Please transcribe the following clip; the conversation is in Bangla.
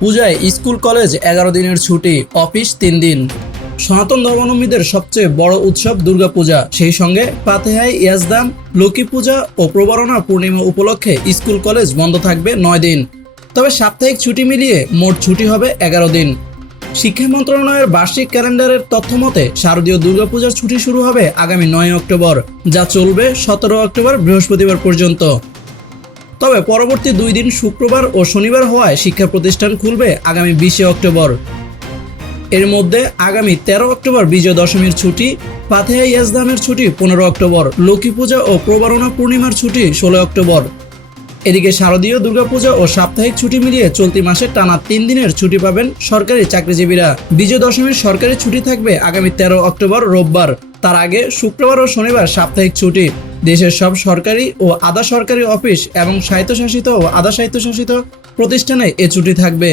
পূজায় স্কুল, কলেজ এগারো দিনের ছুটি, অফিস তিন দিন। সনাতন ধর্মাবলম্বীদের সবচেয়ে বড় উৎসব দুর্গাপূজা। সেই সঙ্গে পাতেহাই ইয়াজদাম লক্ষ্মী পূজা ও প্রবরণা পূর্ণিমা উপলক্ষে স্কুল, কলেজ বন্ধ থাকবে নয় দিন। তবে সাপ্তাহিক ছুটি মিলিয়ে মোট ছুটি হবে এগারো দিন। শিক্ষা মন্ত্রণালয়ের বার্ষিক ক্যালেন্ডারের তথ্য মতে, শারদীয় দুর্গাপূজার ছুটি শুরু হবে আগামী নয় অক্টোবর, যা চলবে সতেরো অক্টোবর বৃহস্পতিবার পর্যন্ত। তবে পরবর্তী দুই দিন শুক্রবার ও শনিবার হওয়ায় শিক্ষা প্রতিষ্ঠান খুলবে আগামী বিশে অক্টোবর। এর মধ্যে আগামী তেরো অক্টোবর বিজয় দশমীর ছুটি পাথেয়া ইয়াজদামের ছুটি পনেরো অক্টোবর, লক্ষ্মী পূজা ও প্রবারণা পূর্ণিমার ছুটি ষোলো অক্টোবর। এদিকে শারদীয় দুর্গাপূজা ও সাপ্তাহিক ছুটি মিলিয়ে চলতি মাসে টানা তিন দিনের ছুটি পাবেন সরকারি চাকরিজীবীরা। বিজয় দশমীর সরকারি ছুটি থাকবে আগামী তেরো অক্টোবর রোববার। তার আগে শুক্রবার ও শনিবার সাপ্তাহিক ছুটি। দেশের সব সরকারি ও আধা সরকারি অফিস এবং স্বায়ত্তশাসিত ও আধা স্বায়ত্তশাসিত প্রতিষ্ঠানে এ ছুটি থাকবে।